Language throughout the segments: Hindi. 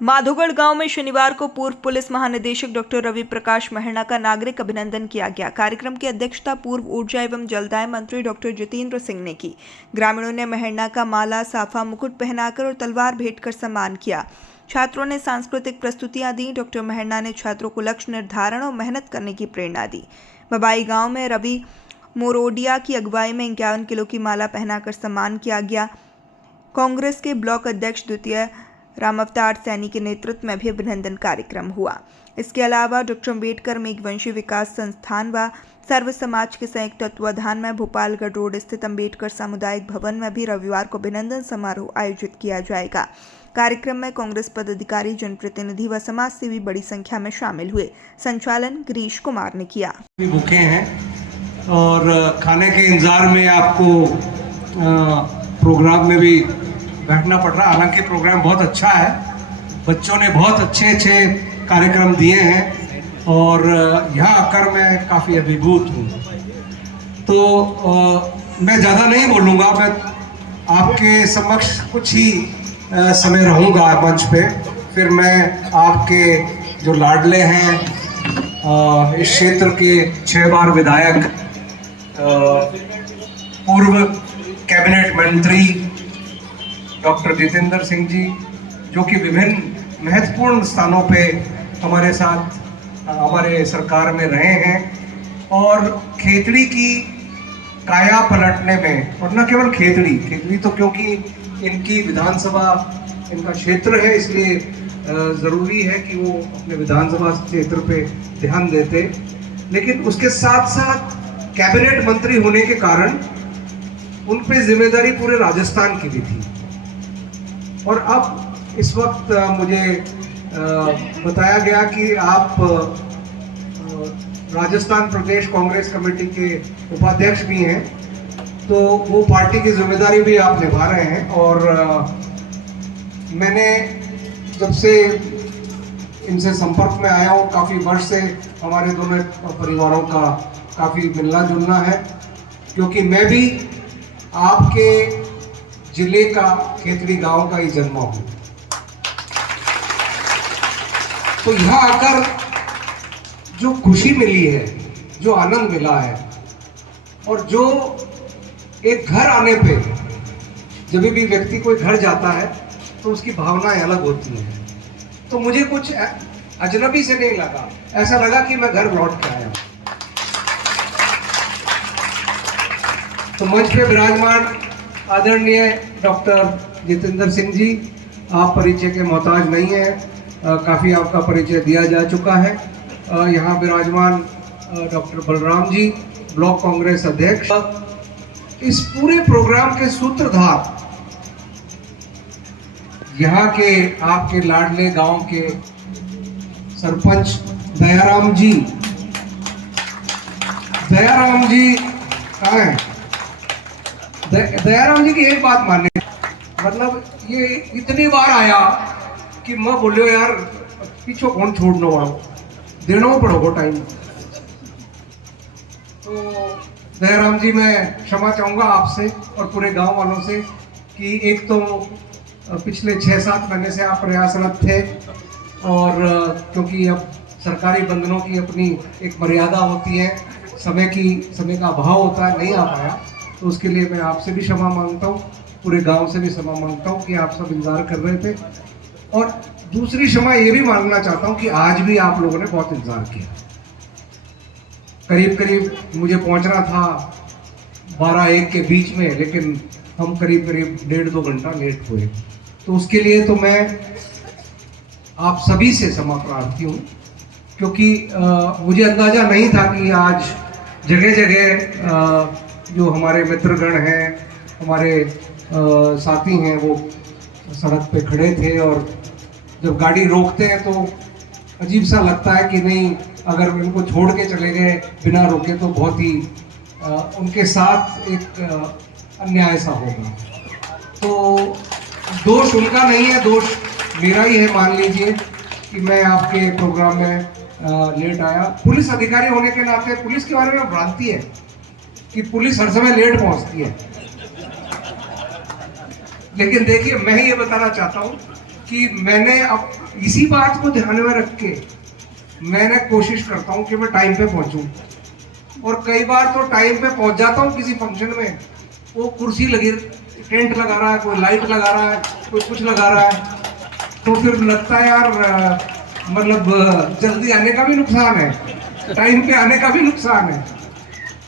माधोगढ़ गांव में शनिवार को पूर्व पुलिस महानिदेशक डॉक्टर रवि प्रकाश महरणा का नागरिक अभिनंदन किया गया। कार्यक्रम की अध्यक्षता पूर्व ऊर्जा एवं जलदाय मंत्री डॉक्टर जितेंद्र सिंह ने की। ग्रामीणों ने महरणा का माला, साफा, मुकुट पहनाकर और तलवार भेंट कर सम्मान किया। छात्रों ने सांस्कृतिक प्रस्तुतियां दी। डॉक्टर महरणा ने छात्रों को लक्ष्य निर्धारण और मेहनत करने की प्रेरणा दी। बबाई गाँव में रवि मोरोडिया की अगुवाई में 51 किलो की माला पहनाकर सम्मान किया गया। कांग्रेस के ब्लॉक अध्यक्ष द्वितीय रामावतार सैनी के नेतृत्व में भी अभिनंदन कार्यक्रम हुआ। इसके अलावा डॉक्टर अम्बेडकर मेघवंशी विकास संस्थान व सर्व समाज के संयुक्त तत्वाधान में भोपालगढ़ रोड स्थित अम्बेडकर सामुदायिक भवन में भी रविवार को अभिनंदन समारोह आयोजित किया जाएगा। कार्यक्रम में कांग्रेस पदाधिकारी, जनप्रतिनिधि व समाज सेवी बड़ी संख्या में शामिल हुए। संचालन गिरीश कुमार ने किया। भूखे हैं और खाने के इंतजार में आपको प्रोग्राम में भी बैठना पड़ रहा। हालांकि प्रोग्राम बहुत अच्छा है, बच्चों ने बहुत अच्छे कार्यक्रम दिए हैं और यहाँ आकर मैं काफ़ी अभिभूत हूँ। तो मैं ज़्यादा नहीं बोलूँगा, मैं आपके समक्ष कुछ ही समय रहूँगा मंच पे। फिर मैं आपके जो लाडले हैं, इस क्षेत्र के 6 बार विधायक, पूर्व कैबिनेट मंत्री डॉक्टर जितेंद्र सिंह जी, जो कि विभिन्न महत्वपूर्ण स्थानों पे हमारे साथ हमारे सरकार में रहे हैं और खेतड़ी की काया पलटने में, और न केवल खेतड़ी तो क्योंकि इनकी विधानसभा, इनका क्षेत्र है, इसलिए ज़रूरी है कि वो अपने विधानसभा क्षेत्र पे ध्यान देते, लेकिन उसके साथ साथ कैबिनेट मंत्री होने के कारण उन पे जिम्मेदारी पूरे राजस्थान की भी थी। और अब इस वक्त मुझे बताया गया कि आप राजस्थान प्रदेश कांग्रेस कमेटी के उपाध्यक्ष भी हैं, तो वो पार्टी की जिम्मेदारी भी आप निभा रहे हैं। और मैंने जब से इनसे संपर्क में आया हूँ, काफ़ी वर्ष से हमारे दोनों परिवारों का काफ़ी मिलना जुलना है, क्योंकि मैं भी आपके जिले का खेतड़ी गांव का ही जन्मा हूँ। तो यहाँ आकर जो खुशी मिली है, जो आनंद मिला है, और जो एक घर आने पे जब भी व्यक्ति कोई घर जाता है तो उसकी भावनाएं अलग होती हैं। तो मुझे कुछ अजनबी से नहीं लगा, ऐसा लगा कि मैं घर लौट के आया। तो मंच पे विराजमान आदरणीय डॉक्टर जितेंद्र सिंह जी, आप परिचय के मोहताज नहीं हैं, काफ़ी आपका परिचय दिया जा चुका है। यहाँ विराजमान डॉक्टर बलराम जी, ब्लॉक कांग्रेस अध्यक्ष। इस पूरे प्रोग्राम के सूत्रधार यहाँ के आपके लाडले गांव के सरपंच दयाराम जी कहाँ हैं? दयाराम जी की एक बात माने, मतलब ये इतनी बार आया कि मैं बोलियो यार पीछो कौन छोड़ने वाला, देना पड़ोगा टाइम। तो दयाराम जी, मैं क्षमा चाहूँगा आपसे और पूरे गांव वालों से कि एक तो पिछले 6-7 महीने से आप प्रयासरत थे, और क्योंकि अब सरकारी बंधनों की अपनी एक मर्यादा होती है, समय का अभाव होता है, नहीं आ पाया। तो उसके लिए मैं आपसे भी क्षमा मांगता हूँ, पूरे गांव से भी क्षमा मांगता हूँ कि आप सब इंतजार कर रहे थे। और दूसरी क्षमा ये भी मांगना चाहता हूँ कि आज भी आप लोगों ने बहुत इंतजार किया। करीब मुझे पहुंचना था 12-1 के बीच में, लेकिन हम करीब 1.5-2 घंटा लेट हुए। तो उसके लिए तो मैं आप सभी से क्षमा प्रार्थी हूँ, क्योंकि मुझे अंदाजा नहीं था कि आज जगह जगह जो हमारे मित्रगण हैं, हमारे साथी हैं, वो सड़क पे खड़े थे। और जब गाड़ी रोकते हैं तो अजीब सा लगता है कि नहीं, अगर उनको छोड़ के चले गए बिना रोके तो बहुत ही उनके साथ एक अन्याय सा होगा। तो दोष उनका नहीं है, दोष मेरा ही है। मान लीजिए कि मैं आपके प्रोग्राम में लेट आया। पुलिस अधिकारी होने के नाते पुलिस के बारे में भ्रांति है कि पुलिस हर समय लेट पहुंचती है, लेकिन देखिए मैं ये बताना चाहता हूं कि मैंने अब इसी बात को ध्यान में रख के मैंने कोशिश करता हूँ कि मैं टाइम पे पहुंचूं, और कई बार तो टाइम पे पहुंच जाता हूँ किसी फंक्शन में, वो कुर्सी लगी, टेंट लगा रहा है, कोई लाइट लगा रहा है, कोई कुछ लगा रहा है, तो फिर लगता है यार मतलब जल्दी आने का भी नुकसान है, टाइम पे आने का भी नुकसान है।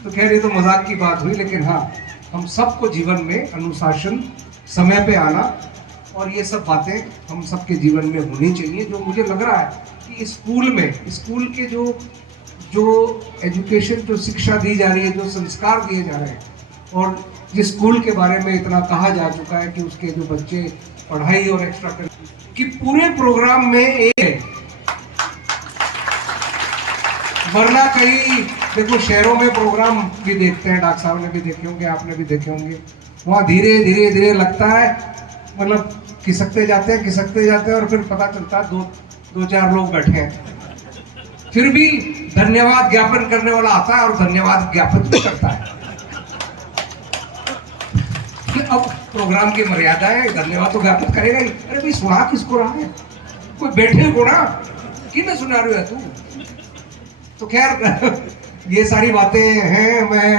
तो खैर ये तो मजाक की बात हुई, लेकिन हाँ, हम सबको जीवन में अनुशासन, समय पे आना और ये सब बातें हम सबके जीवन में होनी चाहिए। जो मुझे लग रहा है कि स्कूल में, स्कूल के जो एजुकेशन, जो शिक्षा दी जा रही है, जो संस्कार दिए जा रहे हैं, और जिस स्कूल के बारे में इतना कहा जा चुका है कि उसके जो बच्चे पढ़ाई और एक्स्ट्रा कि पूरे प्रोग्राम में एक है, वरना कई देखो शहरों में प्रोग्राम भी देखते हैं, डॉक्टर साहब ने भी देखे होंगे, आपने भी देखे होंगे, वहाँ धीरे धीरे धीरे लगता है, मतलब खिसकते जाते हैं और फिर पता चलता है दो चार लोग बैठे हैं, फिर भी धन्यवाद ज्ञापन करने वाला आता है और धन्यवाद ज्ञापन भी करता है। अब प्रोग्राम की मर्यादा है, धन्यवाद तो ज्ञापन करेगा ही। अरे भाई सुना किसको रहा है, कोई बैठे हो ना, कि ना सुना रहे हो तू। तो खैर ये सारी बातें हैं। मैं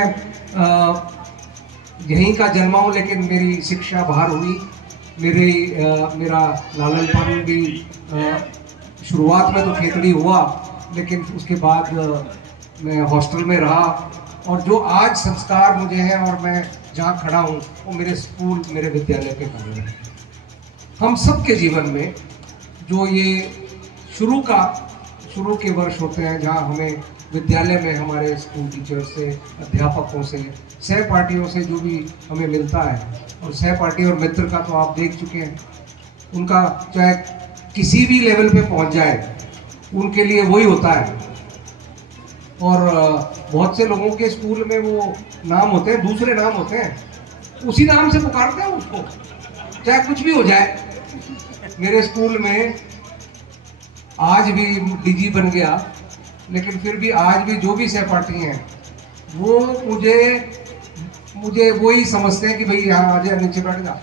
यहीं का जन्मा हूँ, लेकिन मेरी शिक्षा बाहर हुई। मेरा लालनपन भी शुरुआत में तो खेतड़ी हुआ, लेकिन उसके बाद मैं हॉस्टल में रहा, और जो आज संस्कार मुझे हैं और मैं जहाँ खड़ा हूँ वो मेरे स्कूल, मेरे विद्यालय के कारण है। हम सबके जीवन में जो ये शुरू के वर्ष होते हैं, जहाँ हमें विद्यालय में हमारे स्कूल टीचर से, अध्यापकों से, सहपाठियों से जो भी हमें मिलता है, और सहपाठी और मित्र का तो आप देख चुके हैं, उनका चाहे किसी भी लेवल पे पहुंच जाए, उनके लिए वही होता है। और बहुत से लोगों के स्कूल में वो नाम होते हैं, दूसरे नाम होते हैं, उसी नाम से पुकारते हैं उसको, चाहे कुछ भी हो जाए। मेरे स्कूल में आज भी डीजी बन गया, लेकिन फिर भी आज भी जो भी सहपाठी हैं वो मुझे वही समझते हैं कि भाई यहाँ आ जा, नीचे बैठ जा।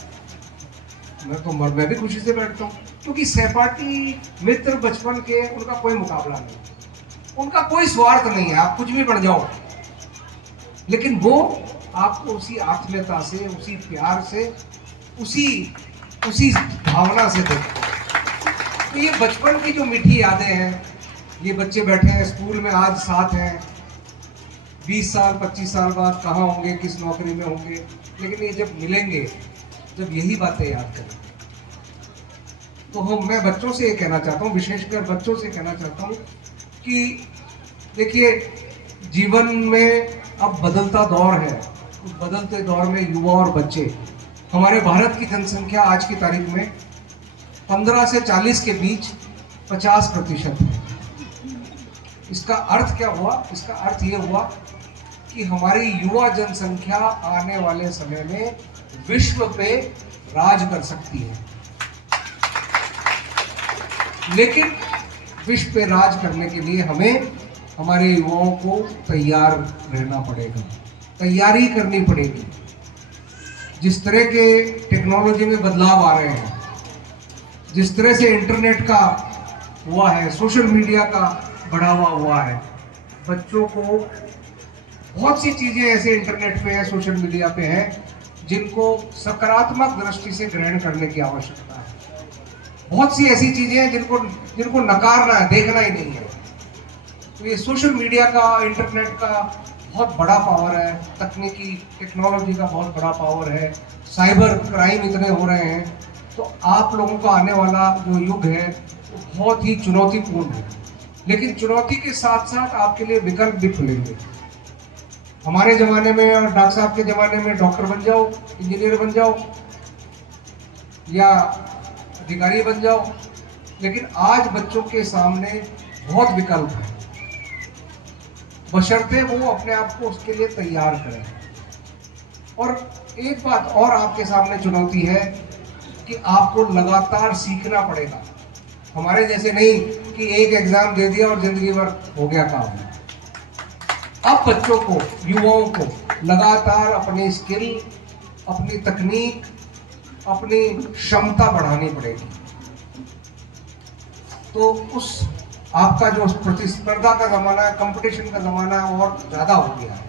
मैं भी खुशी से बैठता हूँ, क्योंकि सहपाठी मित्र बचपन के, उनका कोई मुकाबला नहीं, उनका कोई स्वार्थ नहीं है, आप कुछ भी बन जाओ, लेकिन वो आपको उसी आत्मीयता से, उसी प्यार से, उसी भावना से देखते हैं। तो ये बचपन की जो मीठी यादें हैं, ये बच्चे बैठे हैं स्कूल में आज साथ हैं, 20 साल 25 साल बाद कहाँ होंगे, किस नौकरी में होंगे, लेकिन ये जब मिलेंगे, जब यही बातें याद करें, तो मैं बच्चों से ये कहना चाहता हूँ, विशेषकर बच्चों से कहना चाहता हूँ कि देखिए, जीवन में अब बदलता दौर है, उस बदलते दौर में युवा और बच्चे, हमारे भारत की जनसंख्या आज की तारीख में 15 से 40 के बीच 50% है। इसका अर्थ क्या हुआ? इसका अर्थ ये हुआ कि हमारी युवा जनसंख्या आने वाले समय में विश्व पे राज कर सकती है, लेकिन विश्व पे राज करने के लिए हमें हमारे युवाओं को तैयार रहना पड़ेगा, तैयारी करनी पड़ेगी। जिस तरह के टेक्नोलॉजी में बदलाव आ रहे हैं, जिस तरह से इंटरनेट का हुआ है, सोशल मीडिया का बढ़ावा हुआ है, बच्चों को बहुत सी चीजें ऐसे इंटरनेट पे है, सोशल मीडिया पे है, जिनको सकारात्मक दृष्टि से ग्रहण करने की आवश्यकता है। बहुत सी ऐसी चीजें हैं जिनको नकारना है, देखना ही नहीं है। तो ये सोशल मीडिया का, इंटरनेट का बहुत बड़ा पावर है, तकनीकी टेक्नोलॉजी का बहुत बड़ा पावर है, साइबर क्राइम इतने हो रहे हैं, तो आप लोगों का आने वाला जो युग है वो बहुत ही चुनौतीपूर्ण है। लेकिन चुनौती के साथ साथ आपके लिए विकल्प भी खुलेंगे। हमारे ज़माने में और डॉक्टर साहब के ज़माने में डॉक्टर बन जाओ, इंजीनियर बन जाओ या अधिकारी बन जाओ, लेकिन आज बच्चों के सामने बहुत विकल्प है, बशर्ते वो अपने आप को उसके लिए तैयार करें। और एक बात और आपके सामने चुनौती है कि आपको लगातार सीखना पड़ेगा। हमारे जैसे नहीं कि एक एग्जाम दे दिया और जिंदगी भर हो गया काम। अब बच्चों को, युवाओं को लगातार अपनी स्किल, अपनी तकनीक, अपनी क्षमता बढ़ानी पड़ेगी। तो उस आपका जो प्रतिस्पर्धा का जमाना है, कंपटीशन का जमाना है, और ज्यादा हो गया है।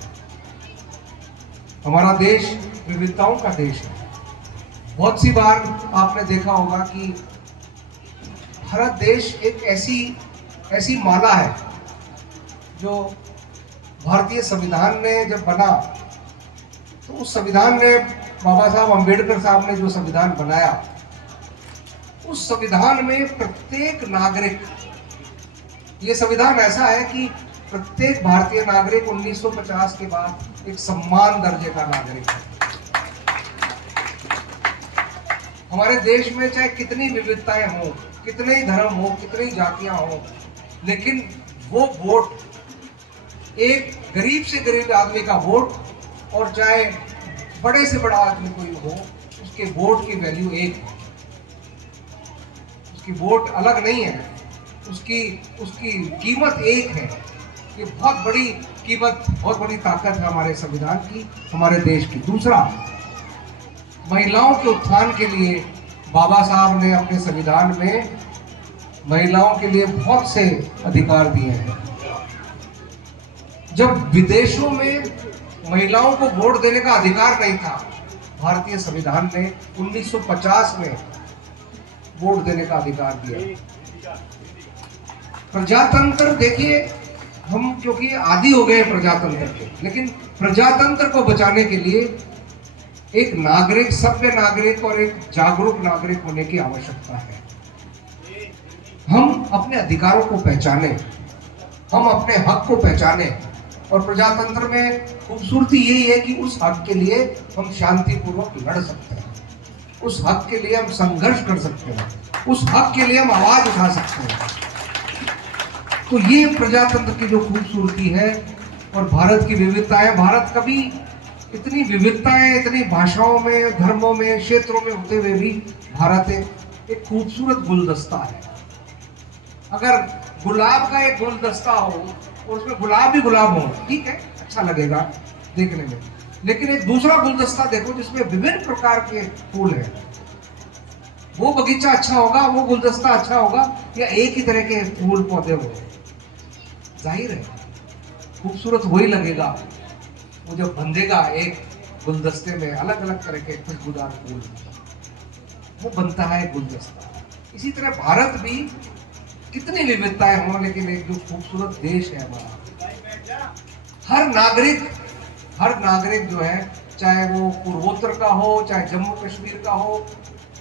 हमारा देश विविधताओं का देश है। बहुत सी बार आपने देखा होगा कि भारत देश एक ऐसी माला है जो भारतीय संविधान ने जब बना, तो उस संविधान ने, बाबा साहब अम्बेडकर साहब ने जो संविधान बनाया, उस संविधान में प्रत्येक नागरिक, ये संविधान ऐसा है कि प्रत्येक भारतीय नागरिक 1950 के बाद एक सम्मान दर्जे का नागरिक है। हमारे देश में चाहे कितनी विविधताएं हों, कितने ही धर्म हो, कितनी जातियां हों, लेकिन वो वोट, एक गरीब से गरीब आदमी का वोट और चाहे बड़े से बड़ा आदमी कोई हो, उसके वोट की वैल्यू एक है। उसकी वोट अलग नहीं है, उसकी कीमत एक है। ये बहुत बड़ी कीमत, बहुत बड़ी ताकत है हमारे संविधान की, हमारे देश की। दूसरा, महिलाओं के उत्थान के लिए बाबा साहब ने अपने संविधान में महिलाओं के लिए बहुत से अधिकार दिए हैं। जब विदेशों में महिलाओं को वोट देने का अधिकार नहीं था, भारतीय संविधान ने 1950 में वोट देने का अधिकार दिया। प्रजातंत्र, देखिए, हम क्योंकि आदी हो गए प्रजातंत्र के, लेकिन प्रजातंत्र को बचाने के लिए एक नागरिक, सभ्य नागरिक और एक जागरूक नागरिक होने की आवश्यकता है। हम अपने अधिकारों को पहचाने, हम अपने हक को पहचाने, और प्रजातंत्र में खूबसूरती यही है कि उस हक के लिए हम शांतिपूर्वक लड़ सकते हैं, उस हक के लिए हम संघर्ष कर सकते हैं, उस हक के लिए हम आवाज उठा सकते हैं। तो ये प्रजातंत्र की जो खूबसूरती है और भारत की विविधताएं, भारत कभी इतनी विविधताएं, इतनी भाषाओं में, धर्मों में, क्षेत्रों में होते हुए भी भारत एक खूबसूरत गुलदस्ता है। अगर गुलाब का एक गुलदस्ता हो और उसमें गुलाब ही गुलाब हो, ठीक है, अच्छा लगेगा देखने में, लेकिन एक दूसरा गुलदस्ता देखो जिसमें विभिन्न प्रकार के फूल हैं, वो बगीचा अच्छा होगा, वो गुलदस्ता अच्छा होगा, या एक ही तरह के फूल पौधे हो? जाहिर है खूबसूरत वही लगेगा वो जब बंधेगा एक गुलदस्ते में अलग अलग तरह के खुशबूदार फूल, वो बनता है गुलदस्ता। इसी तरह भारत भी कितनी विविधताएं हों, लेकिन एक जो खूबसूरत देश है हमारा। हर नागरिक जो है, चाहे वो पूर्वोत्तर का हो, चाहे जम्मू कश्मीर का हो,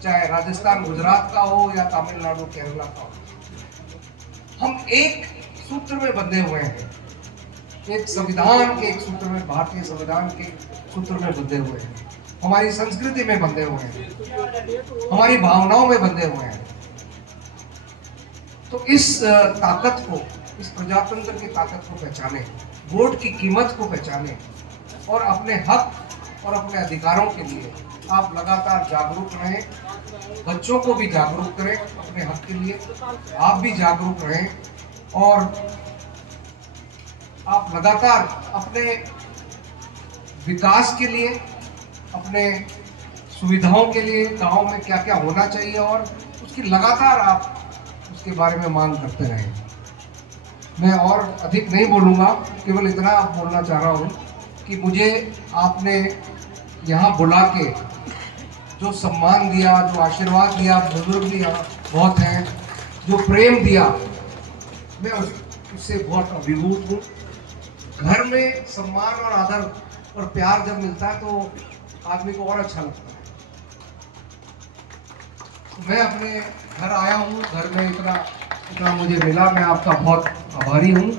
चाहे राजस्थान गुजरात का हो, या तमिलनाडु केरला का हो, हम एक सूत्र में बंधे हुए हैं, एक संविधान के एक सूत्र में, भारतीय संविधान के सूत्र में बंधे हुए हैं, हमारी संस्कृति में बंधे हुए हैं, हमारी भावनाओं में बंधे हुए हैं। तो इस ताकत को, इस प्रजातंत्र की ताकत को पहचाने, वोट की कीमत को पहचाने, और अपने हक और अपने अधिकारों के लिए आप लगातार जागरूक रहें। बच्चों को भी जागरूक करें अपने हक के लिए, आप भी जागरूक रहें, और आप लगातार अपने विकास के लिए, अपने सुविधाओं के लिए गांव में क्या क्या होना चाहिए, और उसकी लगातार आप उसके बारे में मांग करते रहें। मैं और अधिक नहीं बोलूँगा, केवल इतना बोलना चाह रहा हूँ कि मुझे आपने यहाँ बुला के जो सम्मान दिया, जो आशीर्वाद दिया, बुजुर्ग भी यहाँ बहुत हैं, जो प्रेम दिया, मैं उससे बहुत अभिभूत हूँ। घर में सम्मान और आदर और प्यार जब मिलता है तो आदमी को और अच्छा लगता है। मैं अपने घर आया हूँ, घर में इतना मुझे मिला, मैं आपका बहुत आभारी हूँ।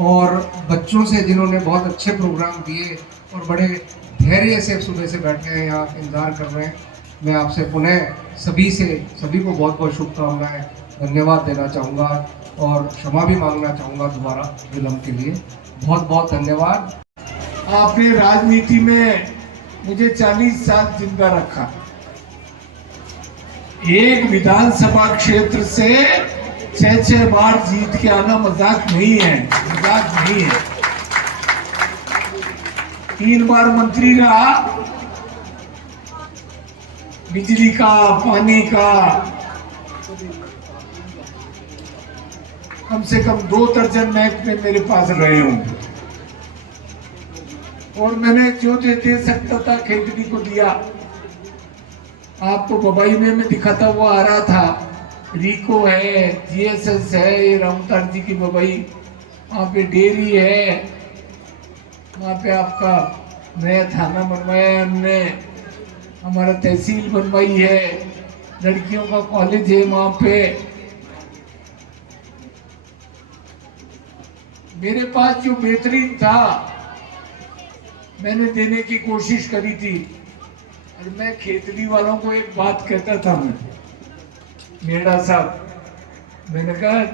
और बच्चों से जिन्होंने बहुत अच्छे प्रोग्राम दिए और बड़े धैर्य से सुबह से बैठे हैं, यहाँ इंतजार कर रहे हैं, मैं आपसे पुनः सभी को बहुत बहुत शुभकामनाएं, धन्यवाद देना चाहूँगा और क्षमा भी मांगना चाहूँगा दोबारा विलम्ब के लिए। बहुत बहुत धन्यवाद। आपने राजनीति में मुझे 40 साल जिंदा रखा। एक विधानसभा क्षेत्र से 6 बार जीत के आना मजाक नहीं है, मजाक नहीं है। 3 बार मंत्री रहा, बिजली का, पानी का, कम से कम 2 दर्जन महकमे मेरे पास रहे होंगे, और मैंने जो दे सकता था खेतड़ी को दिया। आपको बबाई में मैं दिखाता हुआ आ रहा था, रिको है, जीएसएस है, ये रामतार जी की बबाई, वहाँ पे डेयरी है, वहाँ पे आपका नया थाना बनवाया है हमने, हमारा तहसील बनवाई है, लड़कियों का कॉलेज है वहाँ पे। मेरे पास जो बेहतरीन था मैंने देने की कोशिश करी थी। और मैं खेतड़ी वालों को एक बात कहता था, मैं मेड़ा साहब, मैंने कहा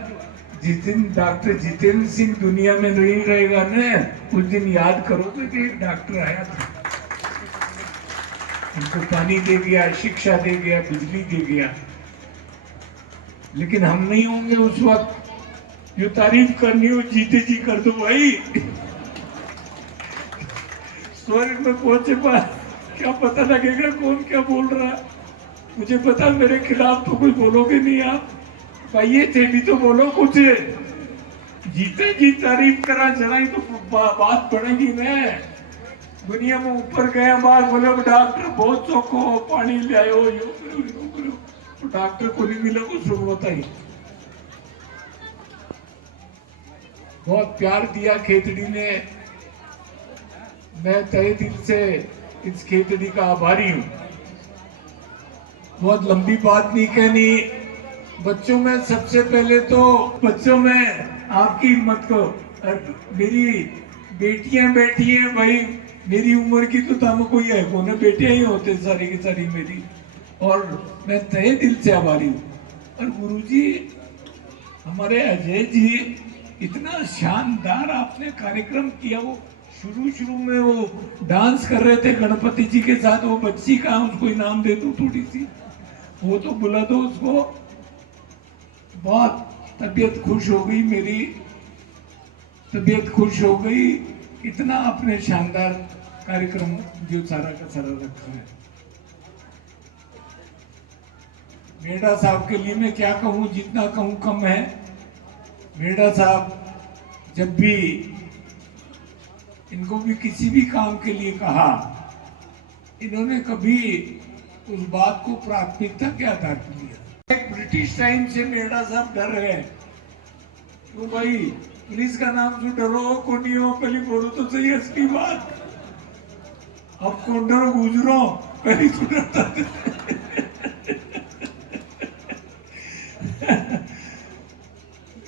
जिस दिन डॉक्टर जितेंद्र सिंह दुनिया में नहीं रहेगा ना, उस दिन याद करोगे कि एक डॉक्टर आया था, उनको पानी दे गया, शिक्षा दे गया, बिजली दे गया। लेकिन हम नहीं होंगे उस वक्त, जो तारीफ करनी हो जीते जी कर दो भाई। स्वर्ग में पहुंचे पास क्या पता लगेगा कौन क्या बोल रहा। मुझे पता मेरे खिलाफ तो कुछ बोलोगे नहीं आप, भाई ये थे भी तो बोलो कुछ, जीते जी तारीफ करा चलाई तो बात बढ़ेगी ना। दुनिया में ऊपर गया बात बोले डॉक्टर बहुत चौको हो, पानी ले आयो, यो करो, तो डॉक्टर को नहीं मिला कुछ होता ही। बहुत प्यार दिया खेतड़ी ने, मैं तहे दिल से इस खेतड़ी का आभारी हूँ। बहुत लंबी बात नहीं कहनी, बच्चों में सबसे पहले तो बच्चों में आपकी हिम्मत को, मेरी बेटियां बैठी हैं भाई, मेरी उम्र की तो तम कोई है कौन, बेटियां ही होते सारी की सारी मेरी, और मैं तहे दिल से आभारी हूँ। और गुरुजी हमारे अजय जी, इतना शानदार आपने कार्यक्रम किया। वो शुरू में वो डांस कर रहे थे गणपति जी के साथ, वो बच्ची का उसको इनाम दे दूं थोड़ी सी, वो तो बुला दो उसको। बहुत तबीयत खुश हो गई मेरी, तबीयत खुश हो गई। इतना आपने शानदार कार्यक्रम जो सारा का सारा रखा है। मेड़ा साहब के लिए मैं क्या कहूँ, जितना कहूँ कम है। मेड़ा साहब जब भी इनको भी किसी भी काम के लिए कहा, इन्होंने कभी उस बात को प्राथमिकता के आधार पर लिया। एक ब्रिटिश टाइम से मेड़ा साहब डर रहे हैं, तो भाई पुलिस का नाम से डरो को नहीं हो, पहले बोलो तो सही असली बात। अब कौन डरो गुजरो पहले तो डरता।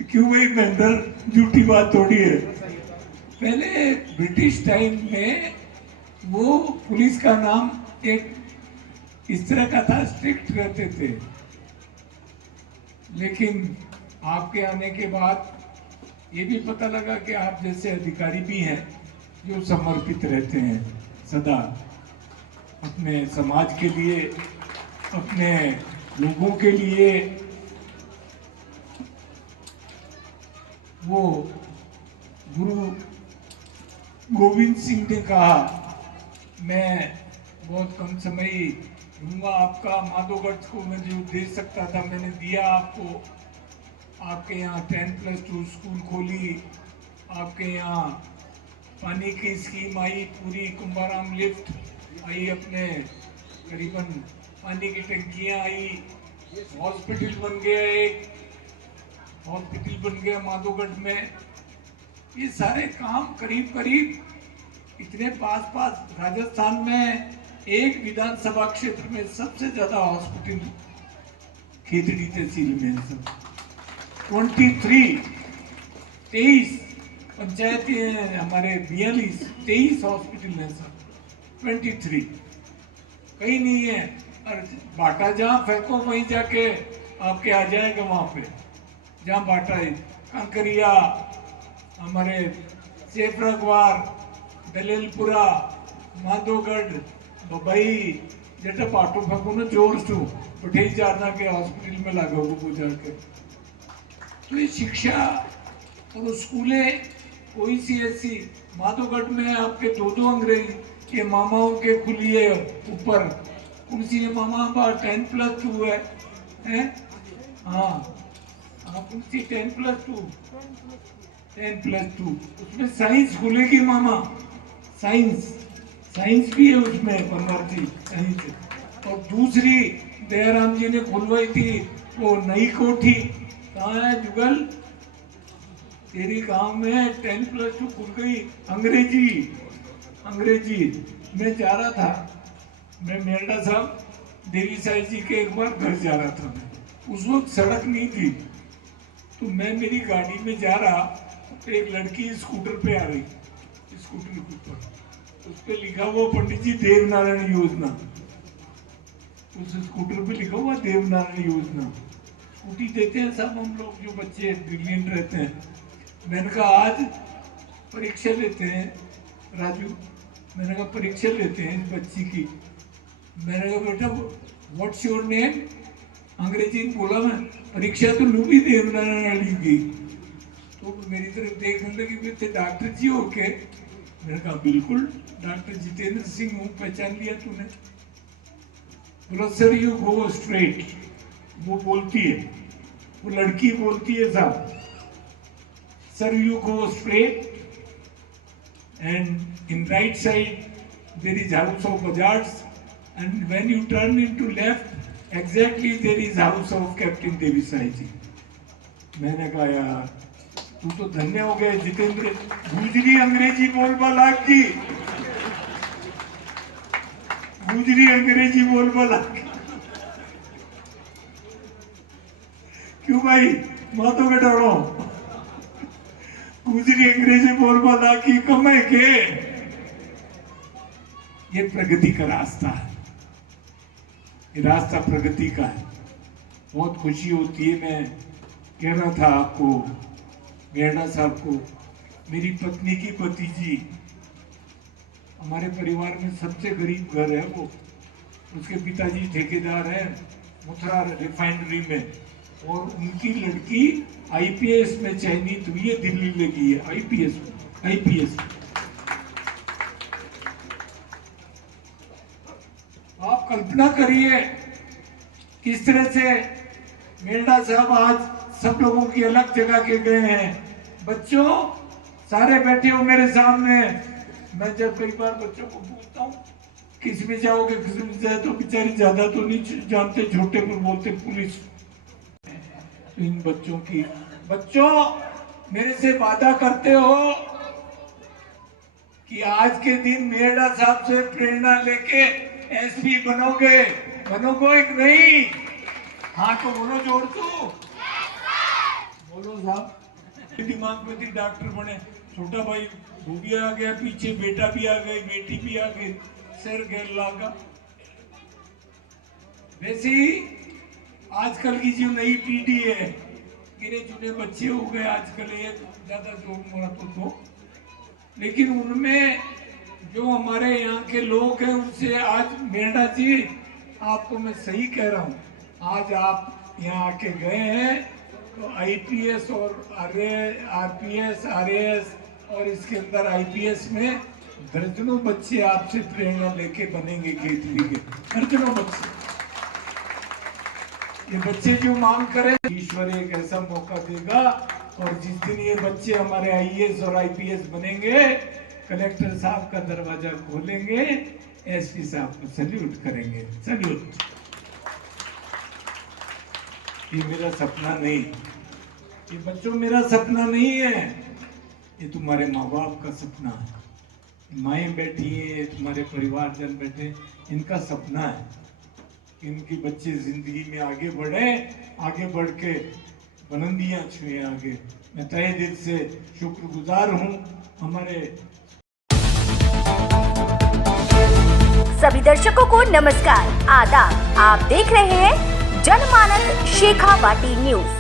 क्यों भाई मेंढर, झूठी बात थोड़ी है। पहले ब्रिटिश टाइम में वो पुलिस का नाम एक इस तरह का था, स्ट्रिक्ट रहते थे। लेकिन आपके आने के बाद ये भी पता लगा कि आप जैसे अधिकारी भी हैं जो समर्पित रहते हैं सदा अपने समाज के लिए, अपने लोगों के लिए। वो गुरु गोविंद सिंह ने कहा, मैं बहुत कम समय ही दूंगा आपका, माधोगढ़ को मैं जो दे सकता था मैंने दिया आपको। आपके यहाँ 10+2 स्कूल खोली, आपके यहाँ पानी की स्कीम आई, पूरी कुंभाराम लिफ्ट आई, अपने करीबन पानी की टंकियाँ आई, हॉस्पिटल बन गया, एक हॉस्पिटल बन गया माधोगढ़ में। ये सारे काम करीब करीब इतने पास राजस्थान में एक विधानसभा क्षेत्र में सबसे ज्यादा हॉस्पिटल खेतड़ी तहसील में है सब। 23 पंचायती हैं हमारे, 23 हॉस्पिटल हैं सब। 23 कहीं नहीं है। और बाटा जहाँ फेंको वहीं जाके आपके आ जाएगा, वहां पे जहाँ बाटा है, कांकरिया, हमारे सेफरगवार, दलेलपुरा, माधोगढ़, बबई, जेटा पाटो फेंको ना जोर से उठे जाना के हॉस्पिटल में लगा वो पूजा के। तो ये शिक्षा और स्कूलें कोई सी ऐसी, माधोगढ़ में आपके 2 अंग्रेज के मामाओं के खुलिए ऊपर, उनसी मामा 10+2 है? हाँ, आप उसकी 10+2 10+2 उसमें साइंस खुलेगी मामा, साइंस भी है उसमें परमार्थी साइंस। और दूसरी दयाराम जी ने खुलवाई थी वो नई कोठी, कहाँ है जुगल तेरी गांव में 10+2 खुल गई। अंग्रेजी मैं जा रहा था, मैं मेरठा साहब देवी साई जी के एक बार घर जा रहा था। मैं उस वक्त सड़क नहीं थी, तो मैं मेरी गाड़ी में जा रहा तो एक लड़की स्कूटर पे आ रही, स्कूटर के ऊपर उस पे लिखा हुआ पंडित जी देवनारायण योजना, उस स्कूटर पे लिखा हुआ देवनारायण योजना। स्कूटी देते हैं सब हम लोग जो बच्चे ब्रिलियंट रहते हैं। मैंने कहा आज परीक्षा लेते हैं राजू, मैंने कहा परीक्षा लेते हैं इस बच्ची की। मैंने कहा बेटा व्हाट्स योर नेम, अंग्रेजी में बोला मैं, परीक्षा तो लू भी देवनारायण की। तो मेरी तरफ देखने लगी, बेटे डॉक्टर जी हो के? मैंने कहा बिल्कुल डॉक्टर जितेंद्र सिंह हूँ, पहचान लिया तूने? बोला सर यू गो स्ट्रेट। वो बोलती है, वो लड़की बोलती है साहब, sir you go straight and in right side there is house of Bajaj, and when you turn into left exactly there is house of Captain Devi Sai ji। मैंने कहा यार तू तो धन्य हो गए जितेंद्र, गुजरी अंग्रेजी बोल बला की, गुजरी अंग्रेजी बोल बला की। क्यों भाई मातो के डरो, गुजरी अंग्रेजी बोल बला की कमे के। ये प्रगति का रास्ता है, ये रास्ता प्रगति का है। बहुत खुशी होती है। मैं कह रहा था आपको, मेरठा साहब को, मेरी पत्नी की भतीजी, हमारे परिवार में सबसे गरीब घर है वो, उसके पिताजी ठेकेदार है मथुरा रिफाइनरी में, और उनकी लड़की आईपीएस में चयनित हुई है, दिल्ली लगी है आईपीएस। आप कल्पना करिए किस तरह से मेरठा साहब आज सब लोगों की अलग जगह के गए हैं। बच्चों सारे बैठे हो मेरे सामने। मैं जब कई बार बच्चों को पूछता हूँ किस में जाओगे, किस में जाए, तो बेचारी ज्यादा तो नहीं जानते, छोटे पर बोलते पुलिस। तो इन बच्चों की, बच्चों मेरे से वादा करते हो कि आज के दिन मेरठा साहब से प्रेरणा लेके एसपी बनोगे कि नहीं? हाँ तो बोलो जोर तो बोलो साहब। दिमाग में थी डॉक्टर बने, छोटा भाई वो भी आ गया, पीछे बेटा भी आ गई, बेटी भी आ गई, सर गैर लागा। वैसे ही आजकल की जो नई पीढ़ी है, गिने चुने बच्चे हो गए आजकल, ये ज्यादा जोर मोरा तो, लेकिन उनमें जो हमारे यहाँ के लोग हैं उनसे आज मेरठा जी आपको मैं सही कह रहा हूँ, आज आप यहाँ आके गए हैं तो आईपीएस और आरपीएस आरएएस और इसके अंदर आईपीएस में दर्जनों बच्चे आपसे प्रेरणा लेके बनेंगे केतली के, दर्जनों बच्चे। ये बच्चे जो मांग करें ईश्वर एक ऐसा मौका देगा, और जिस दिन ये बच्चे हमारे आईएएस और आईपीएस बनेंगे, कलेक्टर साहब का दरवाजा खोलेंगे, एसपी साहब को सैल्यूट करेंगे, सैल्यूट। ये मेरा सपना नहीं, ये बच्चों मेरा सपना नहीं है, ये तुम्हारे माँ बाप का सपना है। माएँ बैठी हैं, तुम्हारे परिवारजन बैठे, इनका सपना है कि इनके बच्चे जिंदगी में आगे बढ़े, आगे बढ़ के बुलंदियां छुए आगे। मैं तहे दिल से शुक्रगुजार हूँ हमारे सभी दर्शकों को नमस्कार, आदाब। आप देख रहे हैं जनमानस शेखावाटी न्यूज।